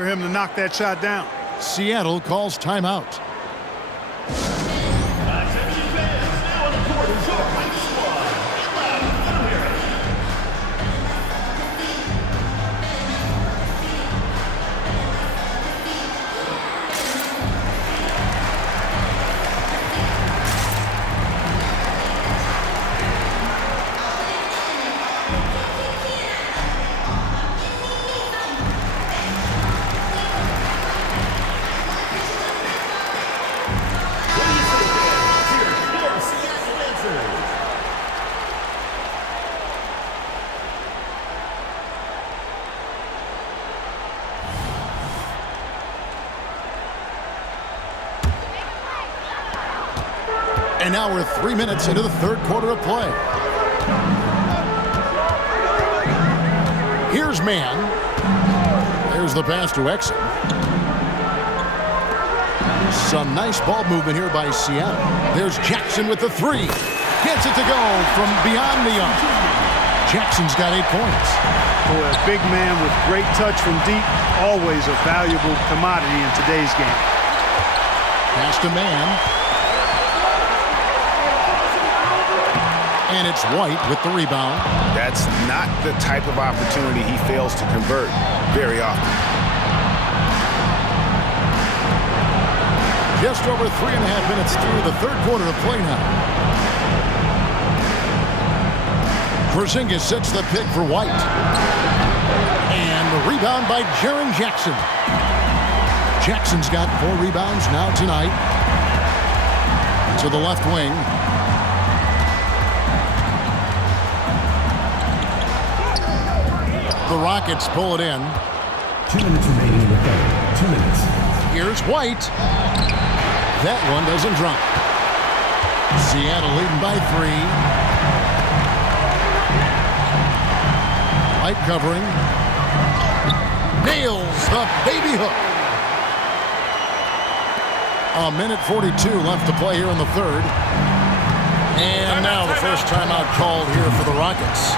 for him to knock that shot down. Seattle calls timeout. And now we're 3 minutes into the third quarter of play. Here's Mann. There's the pass to Exum. Some nice ball movement here by Seattle. There's Jackson with the three. Gets it to go from beyond the arc. Jackson's got 8 points. Boy, a big man with great touch from deep, always a valuable commodity in today's game. Pass to Mann. And it's White with the rebound. That's not the type of opportunity he fails to convert very often. Just over 3.5 minutes through the third quarter of play now. Porzingis sets the pick for White. And the rebound by Jaren Jackson. Jackson's got 4 rebounds now tonight. To the left wing. The Rockets pull it in. 2 minutes remaining in the third. 2 minutes. Here's White. That one doesn't drop. Seattle leading by 3. White covering. Nails the baby hook. 1:42 left to play here in the third. And now the first timeout called here for the Rockets.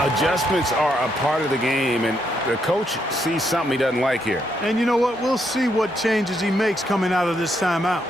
Adjustments are a part of the game, and the coach sees something he doesn't like here. And you know what? We'll see what changes he makes coming out of this timeout.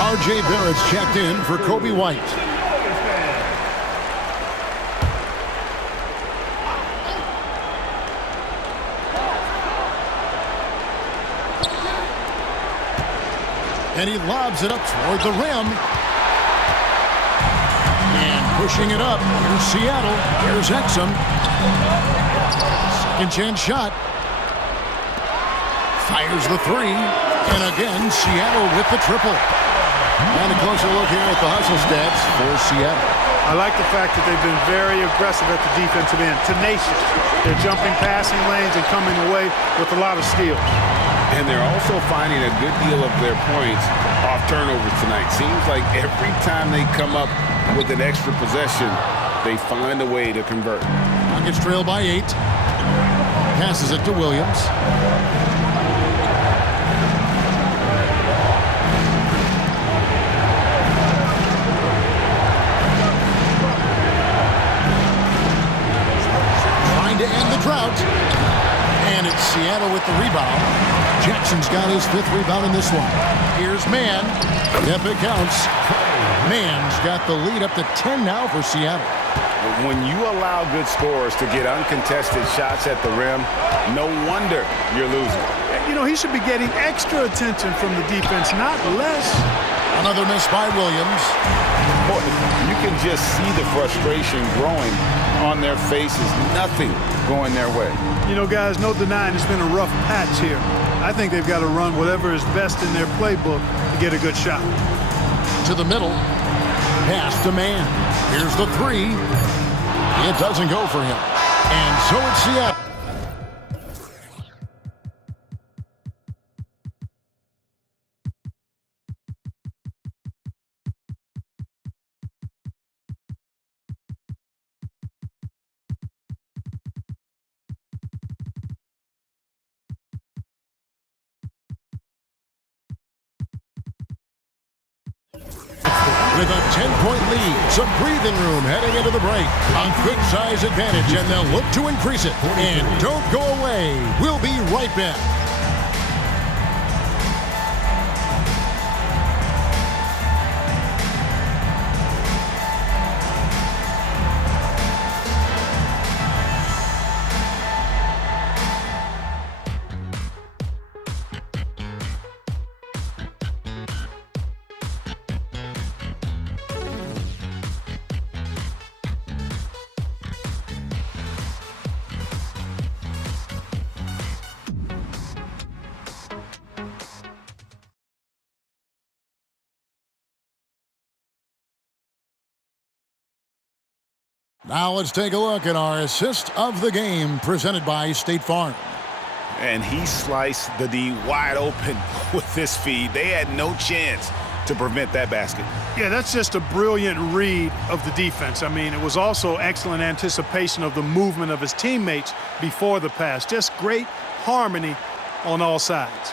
R.J. Barrett's checked in for Kobe White. And he lobs it up toward the rim. And pushing it up. Here's Seattle. Here's Exum. Second chance shot. Fires the three. And again, Seattle with the triple. And a closer look here at the hustle stats for Seattle. I like the fact that they've been very aggressive at the defensive end. Tenacious. They're jumping passing lanes and coming away with a lot of steals. And they're also finding a good deal of their points off turnovers tonight. Seems like every time they come up with an extra possession, they find a way to convert. Rockets trail by 8. Passes it to Williams. To end the drought. And it's Seattle with the rebound. Jackson's got his 5th rebound in this one. Here's Mann. If it counts. Mann's got the lead up to 10 now for Seattle. When you allow good scorers to get uncontested shots at the rim, no wonder you're losing. You know, he should be getting extra attention from the defense, not less. Another miss by Williams. Boy, you can just see the frustration growing on their faces. Nothing going their way. You know, guys, no denying it's been a rough patch here. I think they've got to run whatever is best in their playbook to get a good shot. To the middle. Pass to Mann. Here's the three. It doesn't go for him. And so it's Seattle. with a 10-point lead. Some breathing room heading into the break. A good size advantage, and they'll look to increase it. And don't go away. We'll be right back. Now let's take a look at our assist of the game presented by State Farm. And he sliced the D wide open with this feed. They had no chance to prevent that basket. Yeah, that's just a brilliant read of the defense. I mean, it was also excellent anticipation of the movement of his teammates before the pass. Just great harmony on all sides.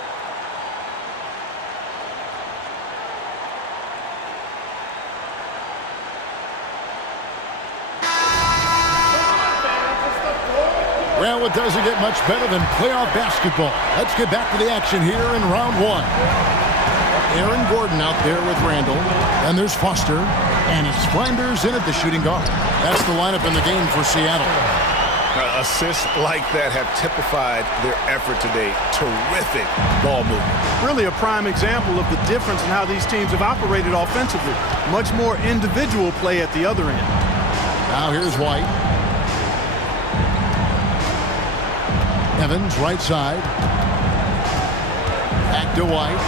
Well, it doesn't get much better than playoff basketball. Let's get back to the action here in round one. Aaron Gordon out there with Randall. And there's Foster. And it's Flanders in at the shooting guard. That's the lineup in the game for Seattle. Assists like that have typified their effort today. Terrific ball movement. Really a prime example of the difference in how these teams have operated offensively. Much more individual play at the other end. Now here's White. Evans, right side. Back to White.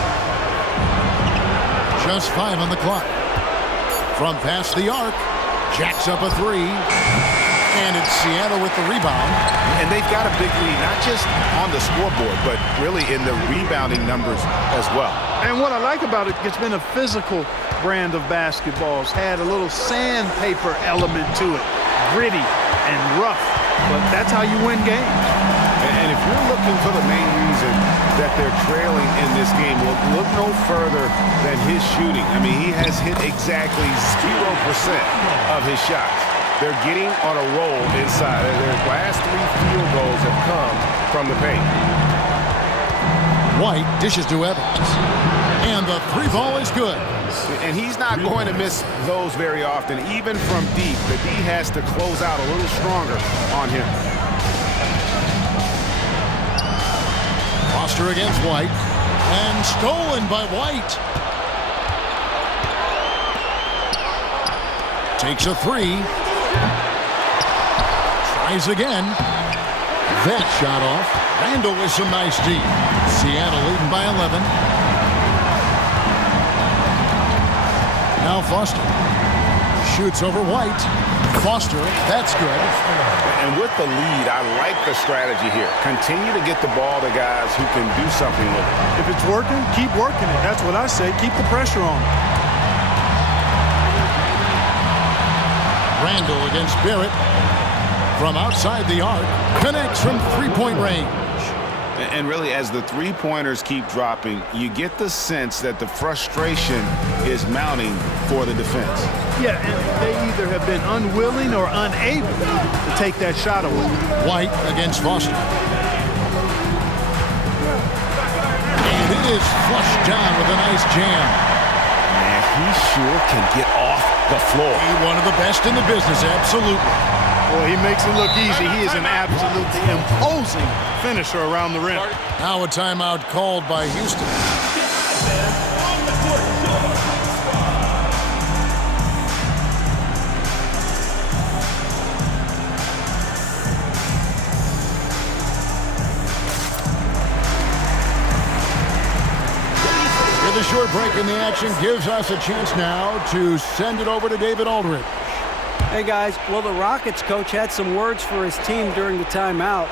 Just 5 on the clock. From past the arc. Jacks up a 3. And it's Seattle with the rebound. And they've got a big lead, not just on the scoreboard, but really in the rebounding numbers as well. And what I like about it, it's been a physical brand of basketball. It's had a little sandpaper element to it. Gritty and rough. But that's how you win games. And if you're looking for the main reason that they're trailing in this game, well, look no further than his shooting. I mean, he has hit exactly 0% of his shots. They're getting on a roll inside. Their last 3 field goals have come from the paint. White dishes to Evans. And the 3 ball is good. And he's not going to miss those very often. Even from deep, the D has to close out a little stronger on him. Foster against White. And stolen by White. Takes a 3. Tries again. That shot off. Randall with some nice D. Seattle leading by 11. Now Foster. Shoots over White. Foster, that's good. And with the lead, I like the strategy here. Continue to get the ball to guys who can do something with it. If it's working, keep working it. That's what I say. Keep the pressure on. Randall against Barrett. From outside the arc. Connects from 3-point range. And really, as the three-pointers keep dropping, you get the sense that the frustration is mounting for the defense. Yeah, and they either have been unwilling or unable to take that shot away. White against Foster. And it is flushed down with a nice jam. Man, he sure can get off the floor. He's one of the best in the business, absolutely. Boy, he makes it look easy. He is an absolutely imposing finisher around the rim. Now a timeout called by Houston. With a short break in the action gives us a chance now to send it over to David Aldridge. Hey guys, well the Rockets coach had some words for his team during the timeout.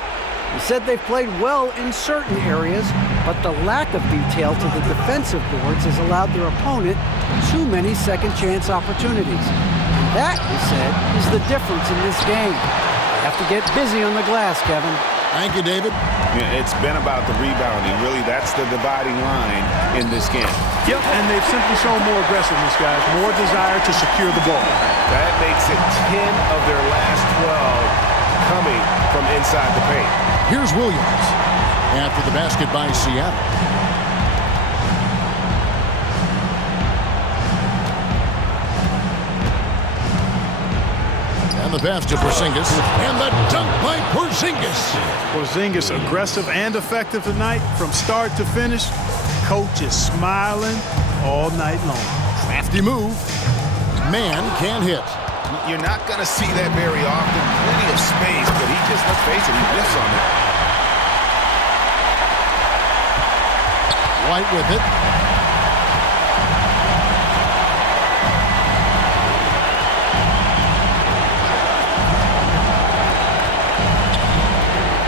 He said they've played well in certain areas, but the lack of detail to the defensive boards has allowed their opponent too many second chance opportunities. That, he said, is the difference in this game. They have to get busy on the glass, Kevin. Thank you, David. Yeah, it's been about the rebounding. Really, that's the dividing line in this game. Yep, and they've simply shown more aggressiveness, guys. More desire to secure the ball. That makes it 10 of their last 12 coming from inside the paint. Here's Williams after the basket by Seattle. And the pass to Porzingis. And the dunk by Porzingis. Porzingis aggressive and effective tonight from start to finish. Coach is smiling all night long. Crafty move. Man can't hit. You're not going to see that very often. Plenty of space, but he just, let's face it, he whiffs on that. White with it.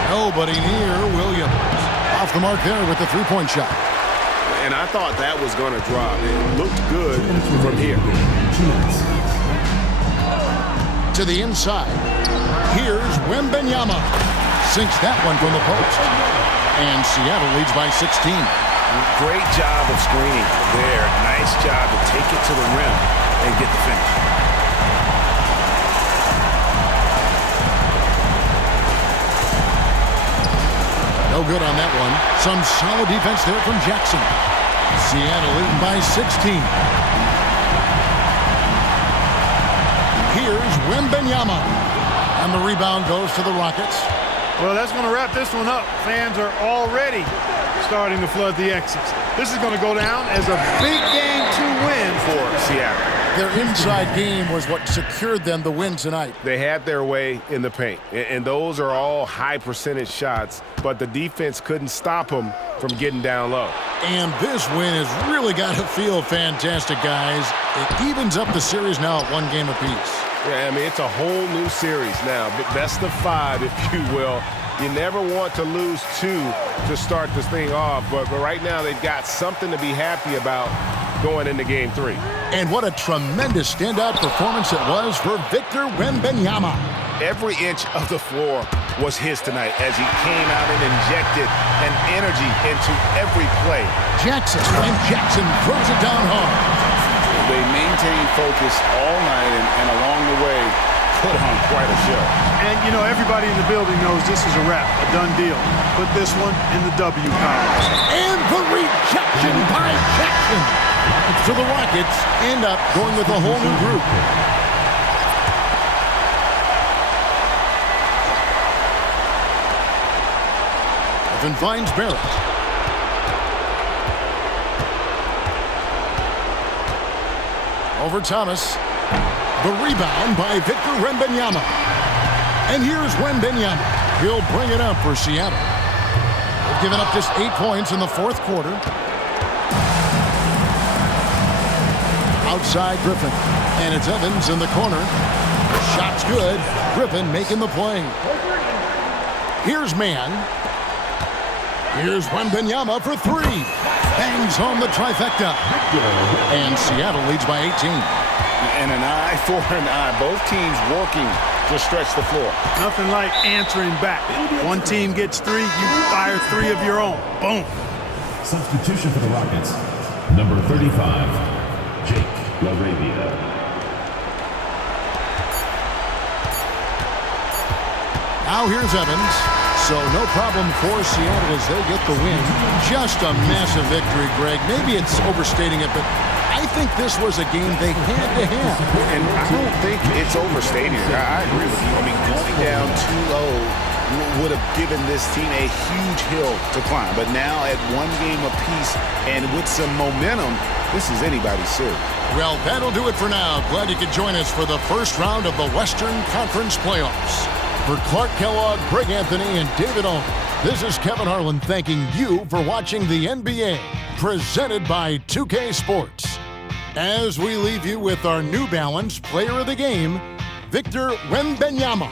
Nobody near Williams. Off the mark there with the three-point shot. And I thought that was going to drop. It looked good from here. 2 minutes. To the inside. Here's Wembenyama. Sinks that one from the post. And Seattle leads by 16. Great job of screening there. Nice job to take it to the rim and get the finish. No good on that one. Some solid defense there from Jackson. Seattle leading by 16. Here's Wembenyama. And the rebound goes to the Rockets. Well, that's going to wrap this one up. Fans are already starting to flood the exits. This is going to go down as a big game to win for Seattle. Their inside game was what secured them the win tonight. They had their way in the paint, and those are all high percentage shots, but the defense couldn't stop them from getting down low. And this win has really got to feel fantastic, guys. It evens up the series now at 1 game apiece. Yeah, I mean, it's a whole new series now. Best of 5, if you will. You never want to lose 2 to start this thing off, but right now they've got something to be happy about going into Game 3. And what a tremendous standout performance it was for Victor Wembanyama. Every inch of the floor was his tonight as he came out and injected an energy into every play. Jackson throws it down hard. They maintained focus all night and along the way put on quite a show. And, you know, everybody in the building knows this is a wrap, a done deal. Put this one in the W column. And the rejection by Jackson. So the Rockets end up going with a whole new group. Evan finds Barrett. Over Thomas. The rebound by Victor Wembanyama. And here's Wembanyama. He'll bring it up for Seattle. They've given up just 8 points in the 4th quarter. Outside Griffin. And it's Evans in the corner. Shot's good. Griffin making the play. Here's Mann. Here's Wembanyama for 3. Bangs home the trifecta. And Seattle leads by 18. And an eye for an eye. Both teams working to stretch the floor. Nothing like answering back. One team gets 3, you fire 3 of your own. Boom. Substitution for the Rockets. Number 35, Jake LaRavia. Now here's Evans. So no problem for Seattle as they get the win. Just a massive victory, Greg. Maybe it's overstating it, but I think this was a game they had to have. And I don't think it's overstating it. I agree with you. I mean, going down 2-0 would have given this team a huge hill to climb. But now at 1 game apiece and with some momentum, this is anybody's series. Well, that'll do it for now. Glad you could join us for the first round of the Western Conference Playoffs. For Clark Kellogg, Greg Anthony, and David Owen, this is Kevin Harlan thanking you for watching the NBA, presented by 2K Sports. As we leave you with our New Balance Player of the Game, Victor Wembanyama.